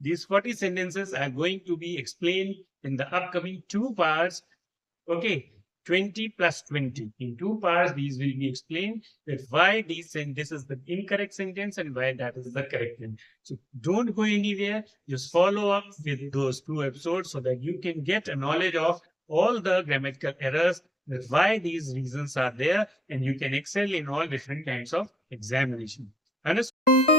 These 40 sentences are going to be explained in the upcoming 2 parts. Okay, 20 plus 20. In 2 parts, these will be explained that why this is the incorrect sentence and why that is the correct one. So don't go anywhere. Just follow up with those 2 episodes so that you can get a knowledge of all the grammatical errors, that why these reasons are there, and you can excel in all different kinds of examination. Understood?